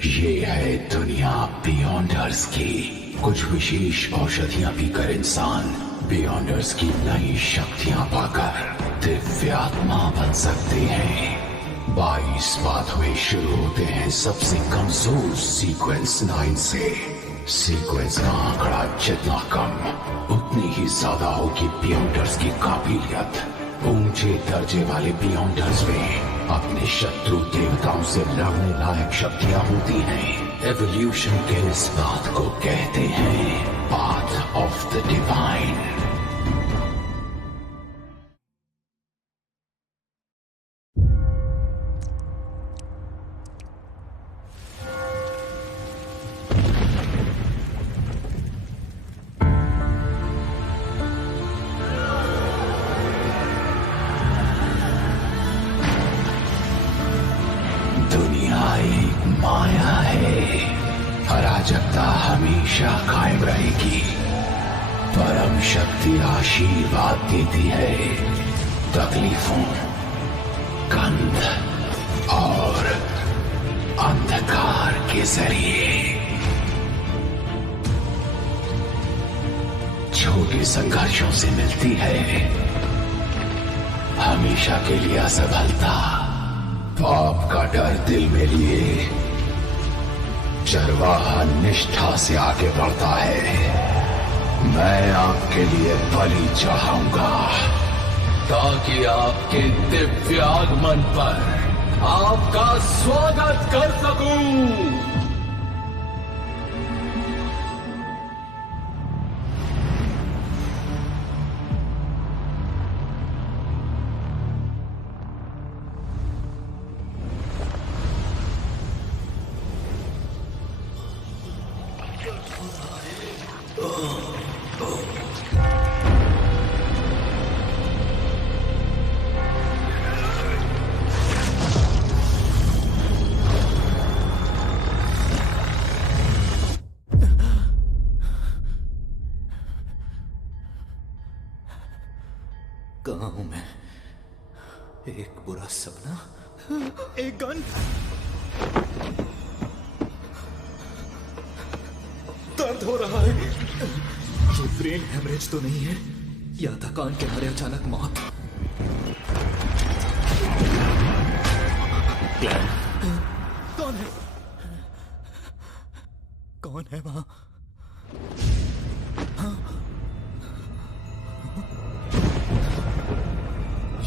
ये है दुनिया बियॉन्डर्स की। कुछ विशेष औषधियां पीकर इंसान बियॉन्डर्स की नई शक्तियां पाकर दिव्यात्मा बन सकते हैं। 22 पाथवे शुरू होते हैं सबसे कमजोर सीक्वेंस 9 से। सीक्वेंस का आंकड़ा जितना कम उतनी ही ज्यादा होगी बियॉन्डर्स की काबिलियत। ऊंचे दर्जे वाले बियॉन्डर्स में अपने शत्रु देवताओं से लड़ने लायक शक्तियां होती हैं। एवोल्यूशन के इस बात को कहते हैं पाथ ऑफ द डिवाइन। माया है, अराजकता हमेशा कायम रहेगी। परम शक्ति आशीर्वाद देती है तकलीफों, गंध और अंधकार के जरिए। छोटे संघर्षों से मिलती है हमेशा के लिए असफलता। पाप का डर दिल में लिए चरवाहा निष्ठा से आगे बढ़ता है। मैं आपके लिए बलि चढ़ाऊंगा ताकि आपके दिव्य आगमन पर आपका स्वागत कर सकूं। कहाँ हूं मैं? एक बुरा सपना, एक गन, दर्द हो रहा है। ये ब्रेन हेमरेज तो नहीं है या थकान के मारे अचानक मौत? क्लैन, कौन है? कौन है वहां?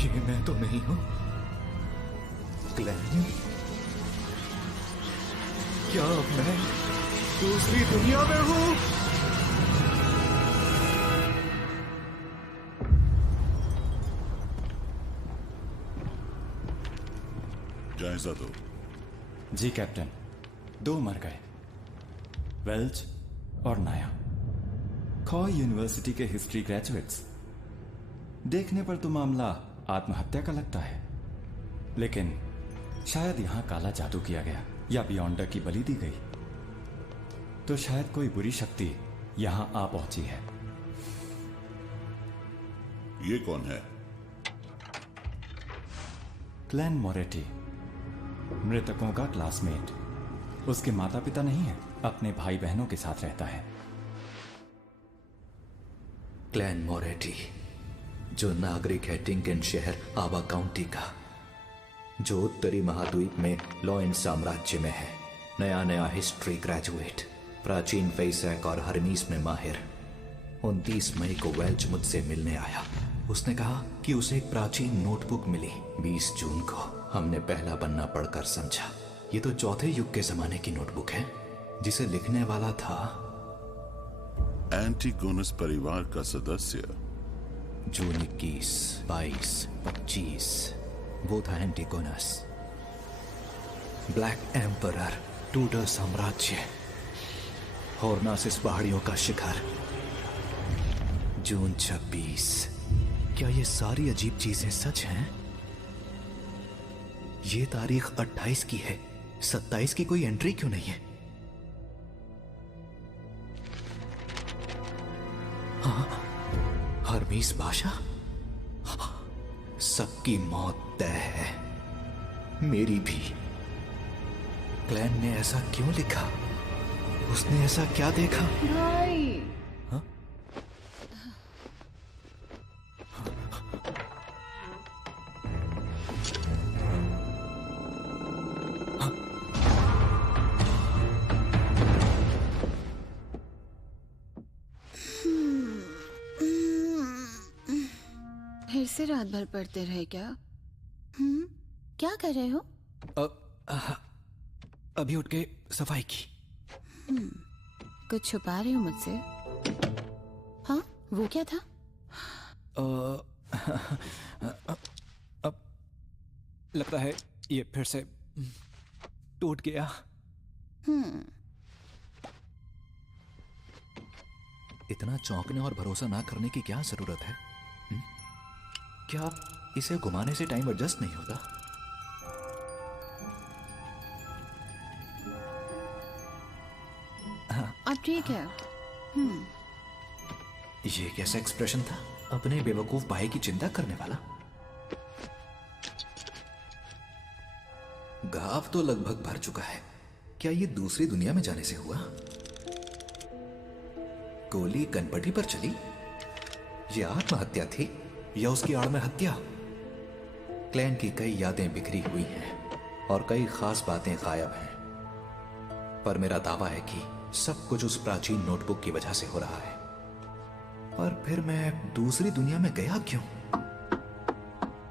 ये मैं तो नहीं हूं। क्लैन, क्या मैं दूसरी दुनिया में हूं? जायजा दो। जी कैप्टन, 2 मर गए, वेल्च और नाया। खॉ यूनिवर्सिटी के हिस्ट्री ग्रेजुएट्स। देखने पर तो मामला आत्महत्या का लगता है, लेकिन शायद यहां काला जादू किया गया या बियॉन्डर की बलि दी गई। तो शायद कोई बुरी शक्ति यहां आ पहुंची है। ये कौन है? क्लैन मोरेटी, मृतकों का क्लासमेट। उसके माता पिता नहीं है, अपने भाई बहनों के साथ रहता है। क्लैन मोरेटी, जो नागरिक है टिंकन शहर आवा काउंटी का, जो उत्तरी महाद्वीप में लॉयन साम्राज्य में है। नया हिस्ट्री ग्रेजुएट, प्राचीन फेसैक और हरमीस में माहिर। 29 मई को वेल्च मुझसे मिलने आया। उसने कहा कि उसे एक प्राचीन नोटबुक मिली। 20 जून को हमने पहला पन्ना पढ़कर समझा ये तो चौथे युग के जमाने की नोटबुक है, जिसे लिखने वाला था एंटिगोनस परिवार का सदस्य। जून 21, 22, 25 वो था एंटिगोनस। ब्लैक एम्परर, टूडर साम्राज्य, हॉर्नासिस पहाड़ियों का शिखर। जून 26। क्या ये सारी अजीब चीजें सच हैं? ये तारीख 28 की है, 27 की कोई एंट्री क्यों नहीं है? हाँ, हरमीस भाषा। सबकी मौत तय है, मेरी भी। क्लैन ने ऐसा क्यों लिखा? उसने ऐसा क्या देखा? भाई फिर से रात भर पढ़ते रहे क्या? क्या कर रहे हो? अभी उठ के सफाई की। कुछ छुपा रहे हो मुझसे? हाँ, वो क्या था? अब लगता है ये फिर से टूट गया। इतना चौंकने और भरोसा ना करने की क्या जरूरत है? क्या इसे घुमाने से टाइम एडजस्ट नहीं होता? अब ठीक है। ये कैसा एक्सप्रेशन था? अपने बेवकूफ भाई की चिंता करने वाला। घाव तो लगभग भर चुका है। क्या ये दूसरी दुनिया में जाने से हुआ? गोली कनपटी पर चली? ये आत्महत्या थी या उसकी आड़ में हत्या? क्लैन की कई यादें बिखरी हुई हैं और कई खास बातें गायब हैं, पर मेरा दावा है कि सब कुछ उस प्राचीन नोटबुक की वजह से हो रहा है। पर फिर मैं दूसरी दुनिया में गया क्यों?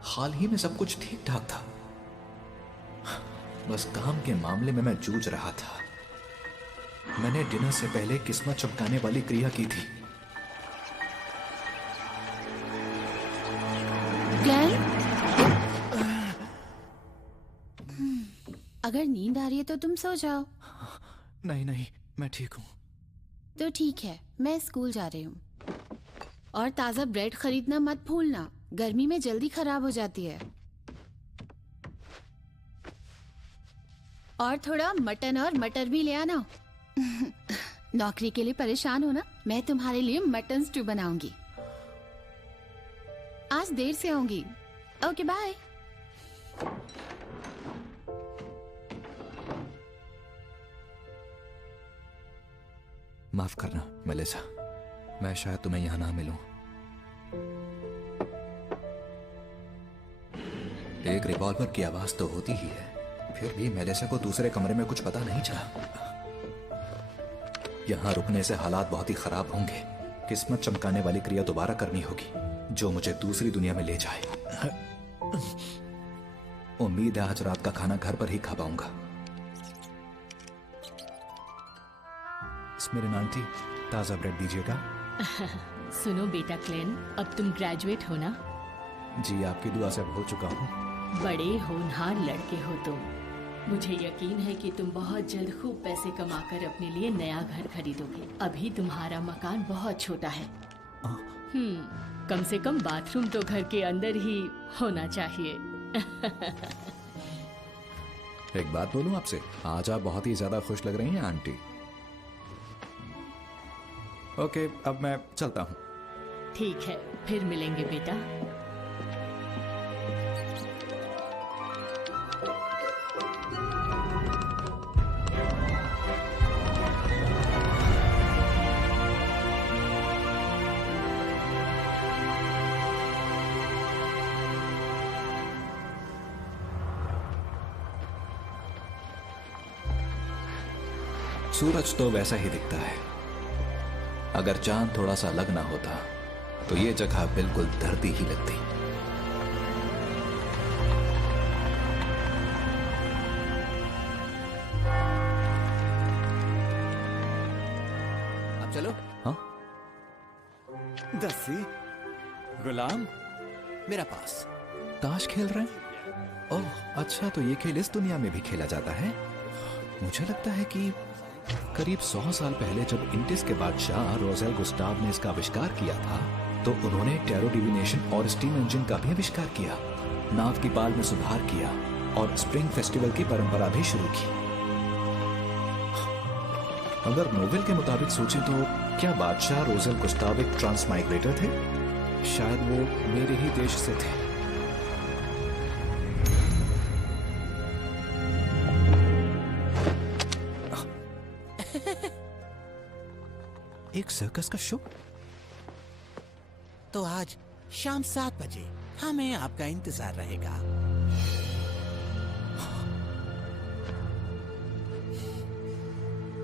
हाल ही में सब कुछ ठीक ठाक था। बस काम के मामले में मैं जूझ रहा था। मैंने डिनर से पहले किस्मत चमकाने वाली क्रिया की थी। क्लैन? अगर नींद आ रही है तो तुम सो जाओ। नहीं नहीं, मैं ठीक हूं। तो ठीक है, मैं स्कूल जा रही हूँ। और ताज़ा ब्रेड खरीदना मत भूलना, गर्मी में जल्दी खराब हो जाती है। और थोड़ा मटन और मटर भी ले आना। नौकरी के लिए परेशान हो ना? मैं तुम्हारे लिए मटन स्टू बनाऊंगी। आज देर से आऊंगी। Okay bye. माफ करना मेलिसा, मैं शायद तुम्हें यहां ना मिलूं। एक रिवॉल्वर की आवाज तो होती ही है, फिर भी मेलिसा को दूसरे कमरे में कुछ पता नहीं चला। यहां रुकने से हालात बहुत ही खराब होंगे। किस्मत चमकाने वाली क्रिया दोबारा करनी होगी, जो मुझे दूसरी दुनिया में ले जाए। उम्मीद है आज रात का खाना घर पर ही खा पाऊंगा। मेरे आंटी, ताजा ब्रेड दीजिएगा। सुनो बेटा क्लेन, अब तुम ग्रेजुएट हो ना? जी, आपकी दुआ से हो चुका हूँ। बड़े होनहार लड़के हो तुम। मुझे यकीन है कि तुम बहुत जल्द खूब पैसे कमाकर अपने लिए नया घर खरीदोगे। अभी तुम्हारा मकान बहुत छोटा है। कम से कम बाथरूम तो घर के अंदर ही होना चाहिए। एक बात बोलूं आपसे, आज आप बहुत ही ज्यादा खुश लग रही हैं आंटी। ओके, अब मैं चलता हूँ। ठीक है, फिर मिलेंगे बेटा। सूरज तो वैसा ही दिखता है। अगर चांद थोड़ा सा अलग ना होता तो ये जगह बिल्कुल धरती ही लगती। अब चलो। हाँ, दस्सी गुलाम मेरा पास। ताश खेल रहे हैं? ओह अच्छा, तो ये खेल इस दुनिया में भी खेला जाता है। मुझे लगता है कि करीब 100 साल पहले जब इंडिस के बादशाह रोजेल गुस्टाव ने इसका आविष्कार किया था, तो उन्होंने टैरो डिविनेशन और स्टीम इंजन का भी आविष्कार किया, नाव की पाल में सुधार किया और स्प्रिंग फेस्टिवल की परंपरा भी शुरू की। अगर नोवेल के मुताबिक सोचें तो क्या बादशाह रोजेल गुस्टाव एक ट्रांस माइग्रेटर थे? शायद वो मेरे ही देश से थे। एक सर्कस का शो? तो आज शाम 7 बजे हमें आपका इंतजार रहेगा।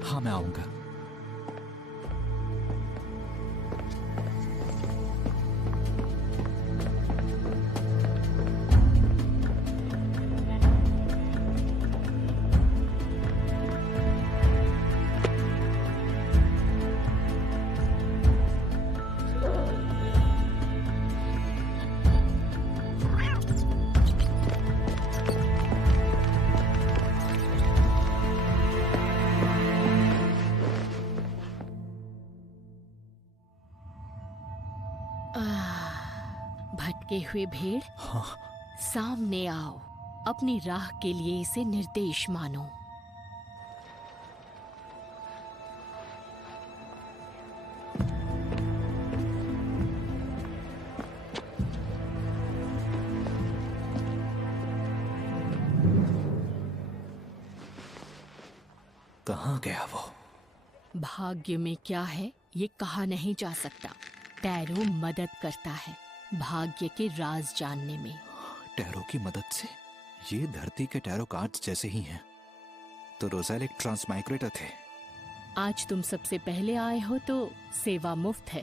हाँ, मैं आऊंगा। भटके हुए भेड़, सामने आओ। अपनी राह के लिए इसे निर्देश मानो। कहाँ गया वो? भाग्य में क्या है ये कहा नहीं जा सकता। टैरो मदद करता है भाग्य के राज जानने में। टैरो की मदद से? ये धरती के टैरो कार्ड्स जैसे ही हैं। तो रोज़ेल एक ट्रांसमाइग्रेटर थे। आज तुम सबसे पहले आए हो तो सेवा मुफ्त है।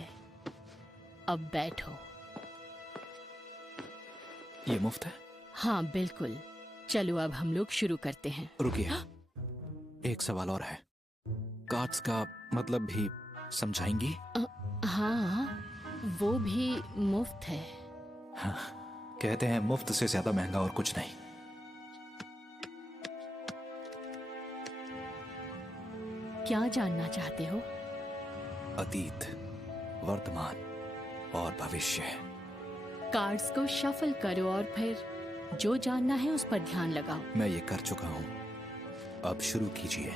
अब बैठो। ये मुफ्त है? हाँ बिल्कुल। चलो अब हम लोग शुरू करते हैं। रुकिए, एक सवाल और है। कार्ड्स का मतलब भी समझाएंगी? हाँ, वो भी मुफ्त है। हाँ, कहते हैं मुफ्त से ज्यादा महंगा और कुछ नहीं। क्या जानना चाहते हो? अतीत, वर्तमान और भविष्य। कार्ड्स को शफल करो और फिर जो जानना है उस पर ध्यान लगाओ। मैं ये कर चुका हूं, अब शुरू कीजिए।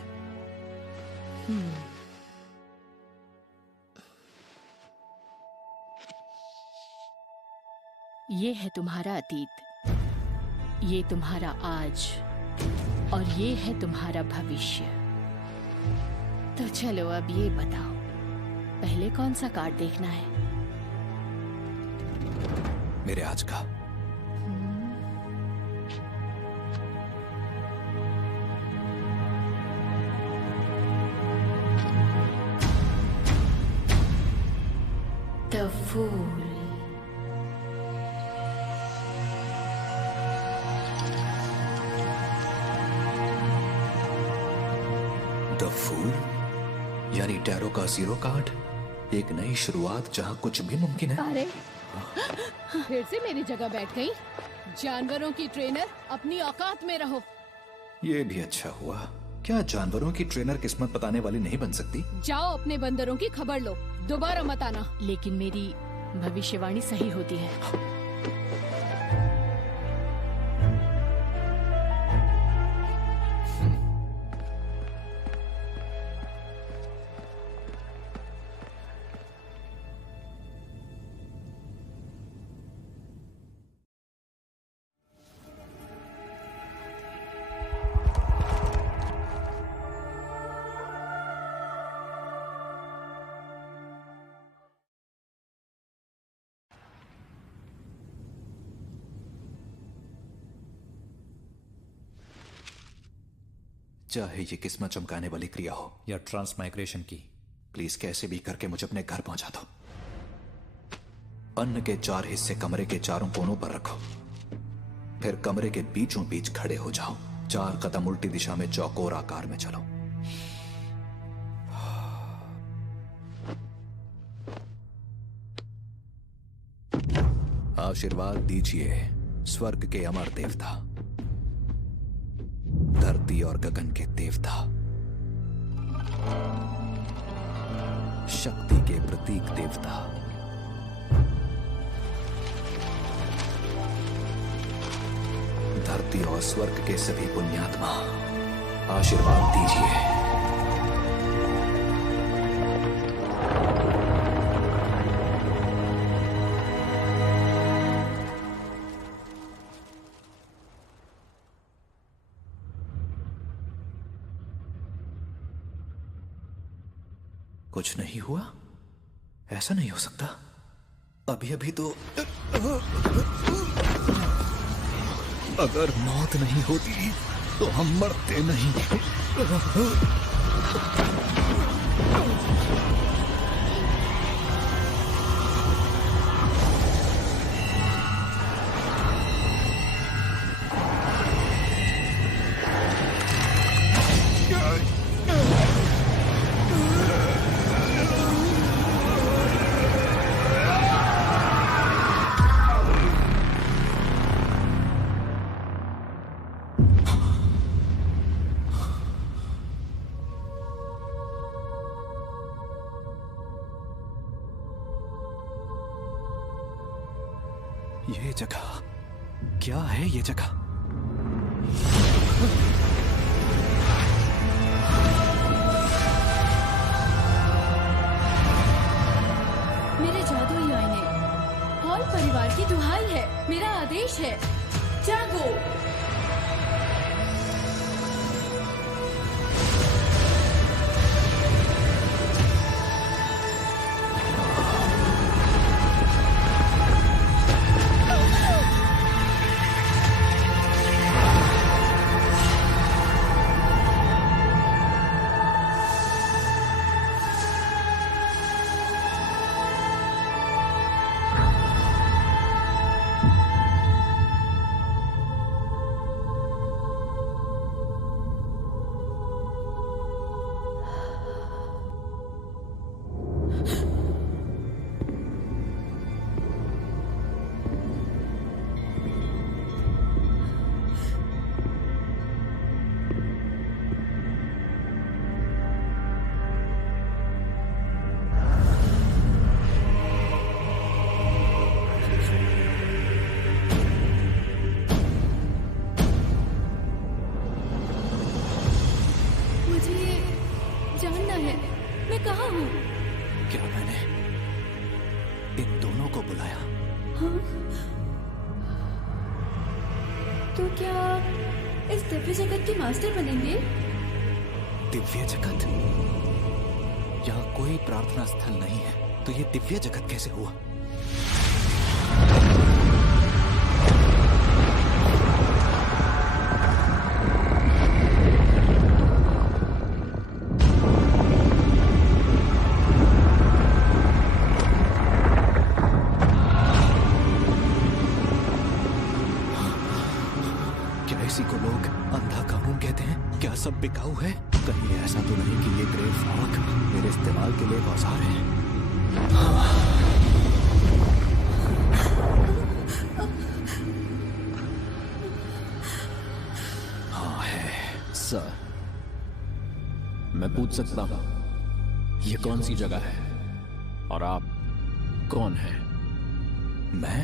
ये है तुम्हारा अतीत, ये तुम्हारा आज और ये है तुम्हारा भविष्य। तो चलो अब ये बताओ, पहले कौन सा कार्ड देखना है? मेरे आज का। The Fool। द फूल यानी टैरो का जीरो कार्ड। एक नई शुरुआत जहां कुछ भी मुमकिन है। अरे फिर से मेरी जगह बैठ गई। जानवरों की ट्रेनर, अपनी औकात में रहो। ये भी अच्छा हुआ। क्या जानवरों की ट्रेनर किस्मत बताने वाली नहीं बन सकती? जाओ अपने बंदरों की खबर लो, दोबारा मत आना। लेकिन मेरी भविष्यवाणी सही होती है। चाहे ये किस्मत चमकाने वाली क्रिया हो या ट्रांसमाइग्रेशन की, प्लीज कैसे भी करके मुझे अपने घर पहुंचा दो। अन्न के 4 हिस्से कमरे के चारों कोनों पर रखो, फिर कमरे के बीचों बीच खड़े हो जाओ। 4 कदम उल्टी दिशा में चौकोर आकार में चलो। आशीर्वाद दीजिए स्वर्ग के अमर देवता, धरती और गगन के देवता, शक्ति के प्रतीक देवता, धरती और स्वर्ग के सभी पुण्यात्मा, आशीर्वाद दीजिए। कुछ नहीं हुआ? ऐसा नहीं हो सकता। अभी अभी तो अगर मौत नहीं होती तो हम मरते नहीं। ये जगह क्या है? ये जगह मेरे जादुई आईने, हॉल परिवार की दुहाई है, मेरा आदेश है, जागो। जानना है मैं कहाँ हूँ। क्या मैंने इन दोनों को बुलाया? हाँ? तो क्या इस दिव्य जगत के मास्टर बनेंगे? दिव्य जगत? यहाँ कोई प्रार्थना स्थल नहीं है, तो ये दिव्य जगत कैसे हुआ? इसी को लोग अंधा कानून कहते हैं। क्या सब बिकाऊ है? कहीं ऐसा तो नहीं कि ये ग्रेव फॉग मेरे इस्तेमाल के लिए एक औजार है? हाँ है। सर, मैं पूछ सकता हूं ये कौन सी जगह है और आप कौन हैं? मैं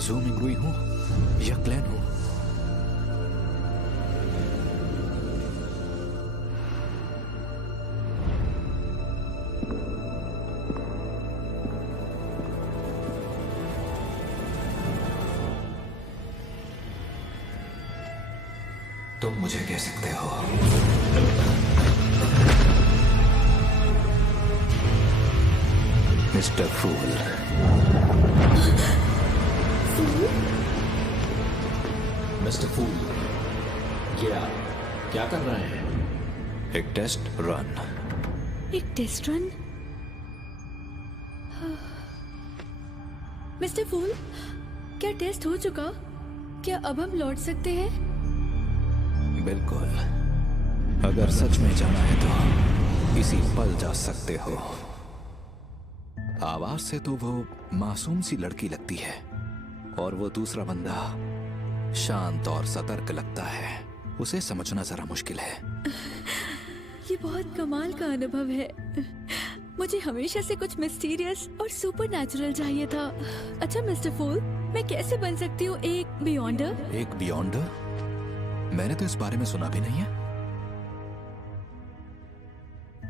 ज़ू मिंगरुई हूँ या क्लैन हूँ? तुम मुझे कह सकते हो। मिस्टर फूल। मिस्टर फूल, ये आप क्या कर रहे हैं? एक टेस्ट रन। एक टेस्ट रन? मिस्टर फूल, क्या टेस्ट हो चुका? क्या अब हम लौट सकते हैं? बिल्कुल, अगर सच में जाना है तो इसी पल जा सकते हो। आवाज से तो वो मासूम सी लड़की लगती है और वो दूसरा बंदा शांत और सतर्क लगता है। उसे समझना जरा मुश्किल है। ये बहुत कमाल का अनुभव है। मुझे हमेशा से कुछ मिस्टीरियस और सुपरनैचुरल चाहिए था। अच्छा मिस्टर फूल, मैं कैसे बन सकती हूँ एक बियॉन्डर? एक बियॉन्डर? मैंने तो इस बारे में सुना भी नहीं है।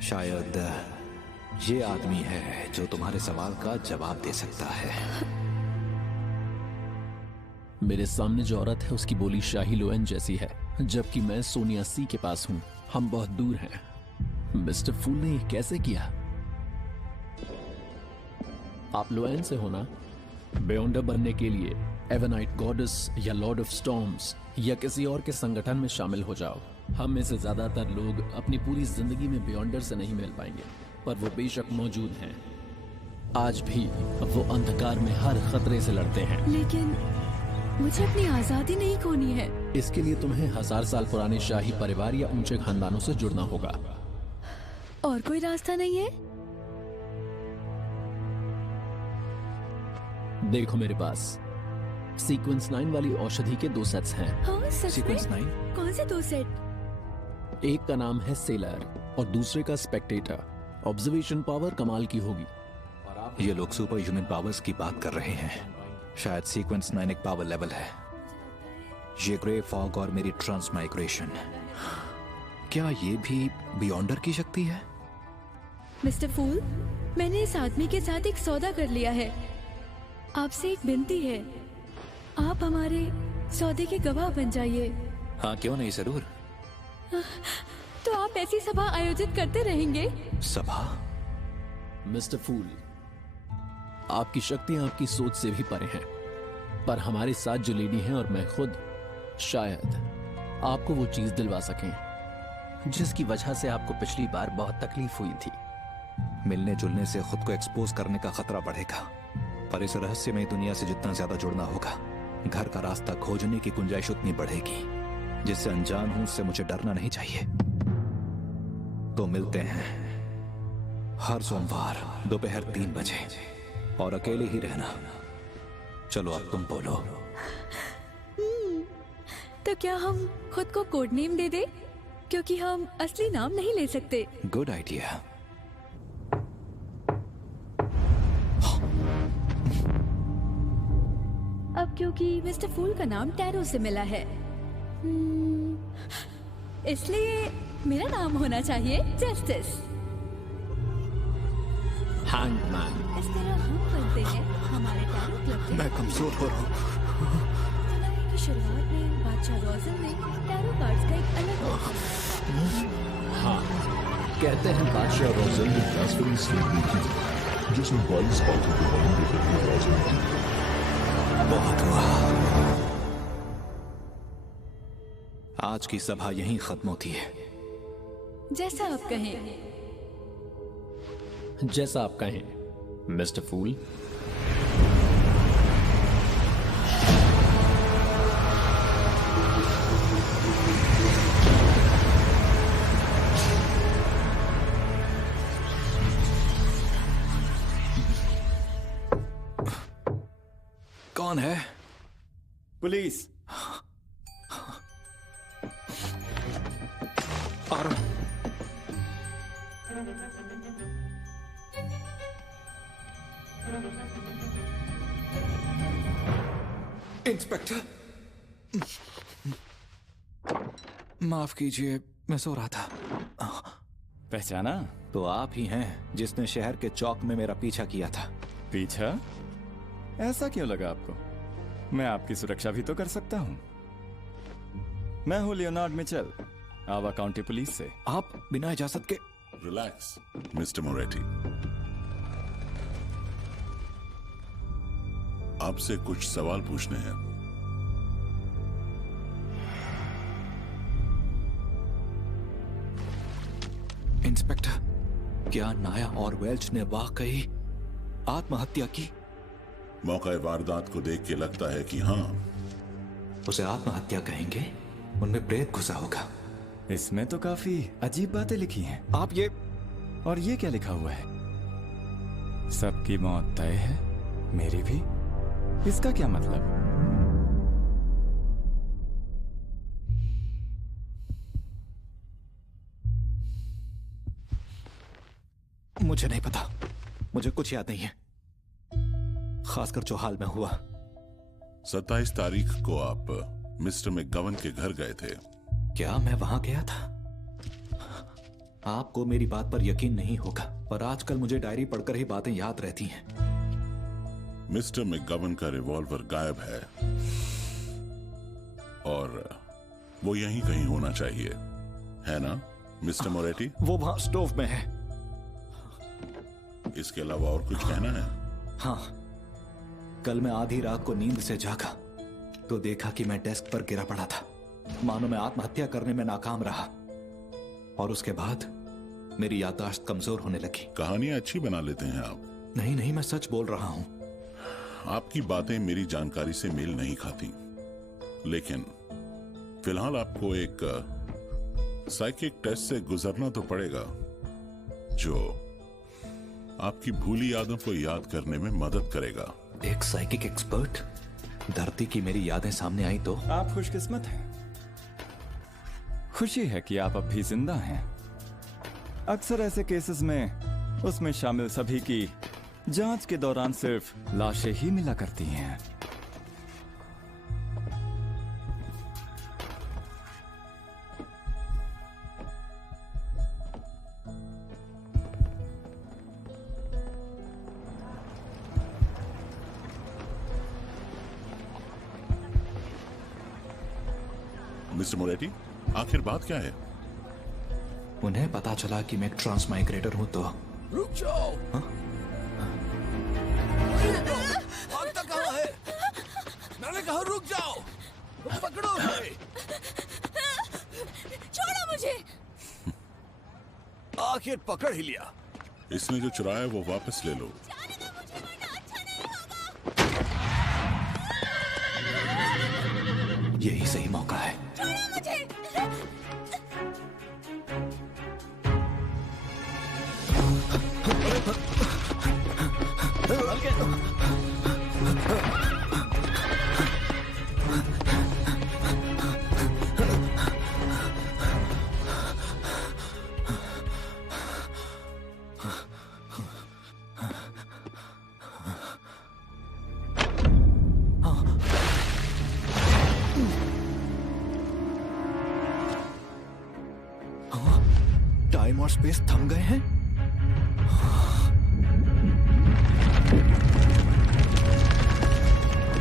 शायद ये आदमी है जो तुम्हारे सवाल का जवाब दे सकता है। मेरे सामने जो औरत है उसकी बोली शाही लोएन जैसी है, जबकि मैं सोनिया सी के पास हूं। हम बहुत दूर हैं। मिस्टर फूल ने ये कैसे किया? आप लोएन से होना? बेयोंडर बनने के लिए एवनाइट गॉडेस या लॉर्ड ऑफ स्टॉर्म्स या किसी और के संगठन में शामिल हो जाओ। हम में से ज्यादातर लोग अपनी पूरी जिंदगी में बेयोंडर से नहीं मिल पाएंगे, पर वो बेशक मौजूद हैं। आज भी वो अंधकार में हर खतरे से लड़ते हैं। लेकिन मुझे अपनी आजादी नहीं खोनी है। इसके लिए तुम्हें 1000 साल पुराने शाही परिवार या ऊंचे खानदानों से जुड़ना होगा। और कोई रास्ता नहीं है? देखो मेरे पास सीक्वेंस 9 वाली औषधि के 2 सेट्स हैं। हाँ, सच सीक्वेंस में? 9? कौन से 2 सेट? एक का नाम है सेलर और दूसरे का स्पेक्टेटर। ऑब्जर्वेशन पावर कमाल की होगी। ये लोग सुपर ह्यूमन पावर्स की बात कर रहे हैं। शायद सीक्वेंस 9 एक पावर लेवल है। ये ग्रे फॉग और मेरी ट्रांसमाइग्रेशन, क्या ये भी बियॉन्डर की शक्ति है? मिस्टर फूल, मैंने इस आदमी के साथ एक सौदा कर लिया है। आपसे एक विनती है, आप हमारे सौदे के गवाह बन जाइए। हाँ, क्यों नहीं, जरूर। तो आप ऐसी सभा आयोजित करते रहेंगे? सभा? मिस्टर फूल, आपकी शक्तियां आपकी सोच से भी परे हैं, पर हमारे साथ जो लेडी हैं और मैं खुद शायद आपको वो चीज दिलवा सकें जिसकी वजह से आपको पिछली बार बहुत तकलीफ हुई थी। मिलने जुलने से खुद को एक्सपोज करने का खतरा बढ़ेगा, पर इस रहस्यमय दुनिया से जितना ज्यादा जुड़ना होगा, घर का रास्ता खोजने की गुंजाइश उतनी बढ़ेगी। जिससे अनजान हूं उससे मुझे डरना नहीं चाहिए। तो मिलते हैं हर सोमवार दोपहर 3 बजे, और अकेले ही रहना। चलो अब तुम बोलो। तो क्या हम खुद को कोड नेम दे दे, क्योंकि हम असली नाम नहीं ले सकते। Good idea. अब क्योंकि मिस्टर फूल का नाम टैरो से मिला है, इसलिए मेरा नाम होना चाहिए जस्टिस। हैंगमैन। इस तरह हम बनते हैं हमारे टैरो क्लब के। मैं कमजोर हो रहा हूँ। जुलाई की शुरुआत में बादशाह रोजन ने टैरो कार्ड्स का एक अलग हाँ, कहते हैं बादशाह रोजन ने ट्रांसफरिंग स्लीप दी थी, जिसमें 22 बातों के बनने के लिए राजन की। बहुत हुआ। आज की सभा यहीं खत्म होती है। जैसा आप कहें। जैसा आप कहें मिस्टर फूल। कौन है? पुलिस। आ रहा हूं। इंस्पेक्टर, माफ कीजिए, मैं सो रहा था। पहचाना? तो आप ही हैं जिसने शहर के चौक में मेरा पीछा किया था। पीछा? ऐसा क्यों लगा आपको? मैं आपकी सुरक्षा भी तो कर सकता हूं। मैं हूं लियोनार्ड मिचेल, आवा काउंटी पुलिस से। आप बिना इजाजत के? रिलैक्स मिस्टर मोरेटी, आपसे कुछ सवाल पूछने हैं। इंस्पेक्टर, क्या नाया और वेल्च ने वाकई आत्महत्या की? मौका वारदात को देख के लगता है कि हाँ। उसे आत्महत्या कहेंगे? उनमें प्रेत घुसा होगा। इसमें तो काफी अजीब बातें लिखी हैं। आप ये और ये क्या लिखा हुआ है? सबकी मौत तय है, मेरी भी। इसका क्या मतलब? मुझे नहीं पता, मुझे कुछ याद नहीं है, खासकर जो हाल में हुआ। 27 तारीख को आप मिस्टर मैकगवन के घर गए थे। क्या मैं वहां गया था? आपको मेरी बात पर यकीन नहीं होगा, पर आजकल मुझे डायरी पढ़कर ही बातें याद रहती हैं। मिस्टर मैकगवन का रिवॉल्वर गायब है। और वो यहीं कहीं होना चाहिए, है ना मिस्टर मोरेटी? वो वहां स्टोव में है। इसके अलावा और कुछ कहना है? हाँ, कल मैं आधी रात को नींद से जागा तो देखा कि मैं डेस्क पर गिरा पड़ा था, मानो मैं आत्महत्या करने में नाकाम रहा। और उसके बाद मेरी याददाश्त कमजोर होने लगी। कहानियां अच्छी बना लेते हैं आप। नहीं नहीं, मैं सच बोल रहा हूं। आपकी बातें मेरी जानकारी से मेल नहीं खाती, लेकिन फिलहाल आपको एक साइकिक टेस्ट से गुजरना तो पड़ेगा जो आपकी भूली यादों को याद करने में मदद करेगा। एक साइकिक एक्सपर्ट? धरती की मेरी यादें सामने आई तो? आप खुशकिस्मत हैं। खुशी है कि आप अब भी जिंदा हैं। अक्सर ऐसे केसेस में उसमें शामिल सभी की जांच के दौरान सिर्फ लाशें ही मिला करती हैं। मिस्टर मोरेटी, आखिर बात क्या है? उन्हें पता चला कि मैं एक ट्रांसमाइग्रेटर हूं तो। रुक जाओ। हाँ? भागता कहाँ है? मैंने कहा रुक जाओ। पकड़ो उसे। छोड़ो मुझे। आखिर पकड़ ही लिया। इसने जो चुराया वो वापस ले लो। यही सही मौका है। टाइम और स्पेस थम गए हैं।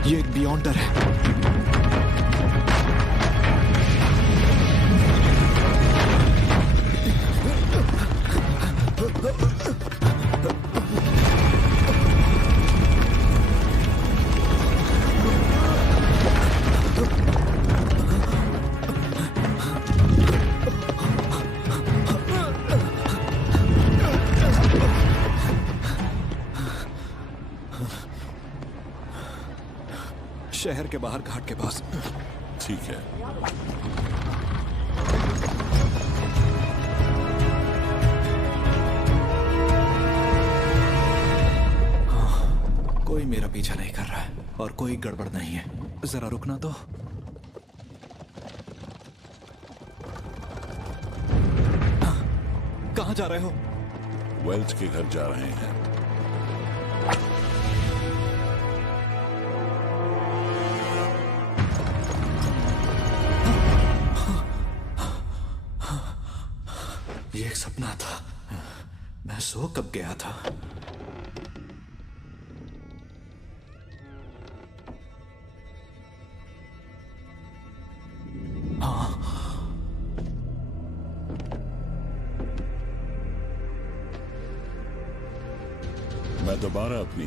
ये एक बियॉन्डर है। शहर के बाहर घाट के पास। ठीक है। हाँ, कोई मेरा पीछा नहीं कर रहा है और कोई गड़बड़ नहीं है। जरा रुकना तो। कहाँ जा रहे हो? वेल्च के घर जा रहे हैं। ये एक सपना था। मैं सो कब गया था? मैं दोबारा अपनी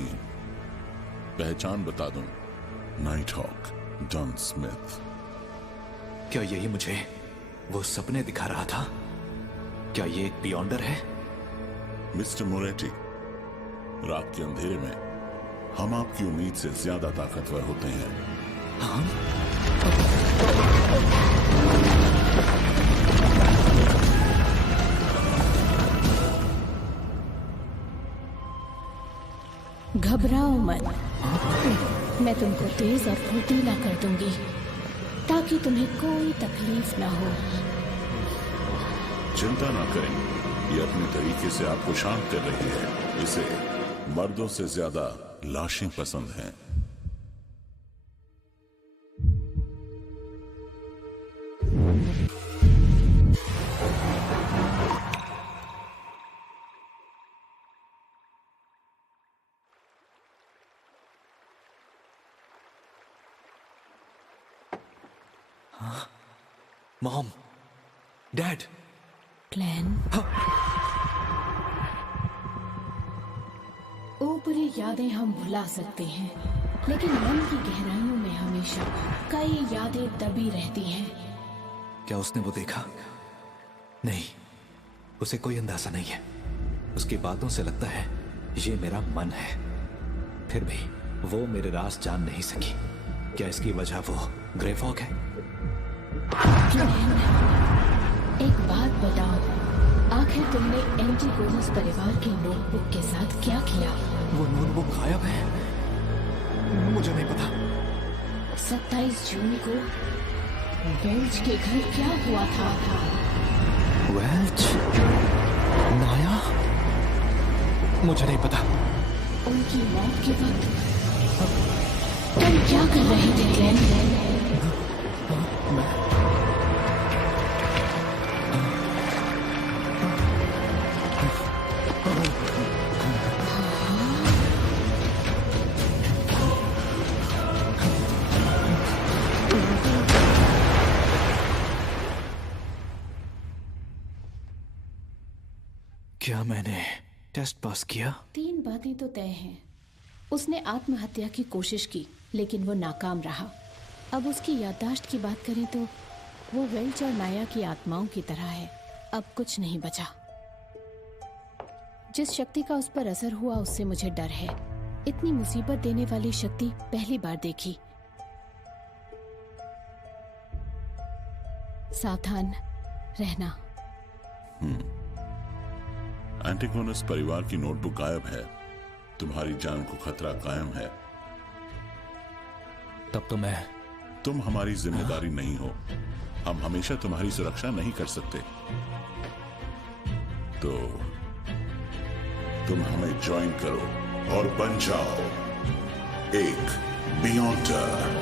पहचान बता दूं। Night hawk Dan Smith. क्या यही मुझे वो सपने दिखा रहा था? क्या ये एक बियॉन्डर है? मिस्टर मोरेटी, रात के अंधेरे में हम आपकी उम्मीद से ज्यादा ताकतवर होते हैं। हाँ? घबराओ मत। मैं तुमको तेज और फुर्तीला कर दूंगी ताकि तुम्हें कोई तकलीफ ना हो। चिंता ना करें, ये अपने तरीके से आपको शांत कर रही है। इसे मर्दों से ज्यादा लाशें पसंद हैं। Mom, dad. ग्लेन, ऊपरी यादें हम भुला सकते हैं, लेकिन मन की गहराइयों में हमेशा कई यादें दबी रहती हैं। क्या उसने वो देखा? नहीं, उसे कोई अंदाजा नहीं है। उसकी बातों से लगता है ये मेरा मन है। फिर भी वो मेरे राज जान नहीं सकी। क्या इसकी वजह वो ग्रे फॉग है? एक बात बताओ, आखिर तुमने एंटीगोनस परिवार की नोटबुक के साथ क्या किया? वो नोटबुक गायब है। मुझे नहीं पता। 27 जून को वेल्च के घर क्या हुआ था? वेल्च? नाया? मुझे नहीं पता। उनकी मौत के वक्त तुम क्या कर रहे थे ग्लेन? क्या मैंने टेस्ट पास किया? 3 बातें तो तय हैं। उसने आत्महत्या की कोशिश की, लेकिन वो नाकाम रहा। अब उसकी याददाश्त की बात करें तो वो वेल्च और नाया की आत्माओं की तरह है। अब कुछ नहीं बचा। जिस शक्ति का उस पर असर हुआ उससे मुझे डर है। इतनी मुसीबत देने वाली शक्ति पहली बार देखी। सावधान रहना। एंटीगोनस परिवार की नोटबुक गायब है। तुम्हारी जान को खतरा कायम है। तब तो तुम हमारी जिम्मेदारी नहीं हो। हम हमेशा तुम्हारी सुरक्षा नहीं कर सकते। तो तुम हमें ज्वाइन करो और बन जाओ एक बियॉन्डर।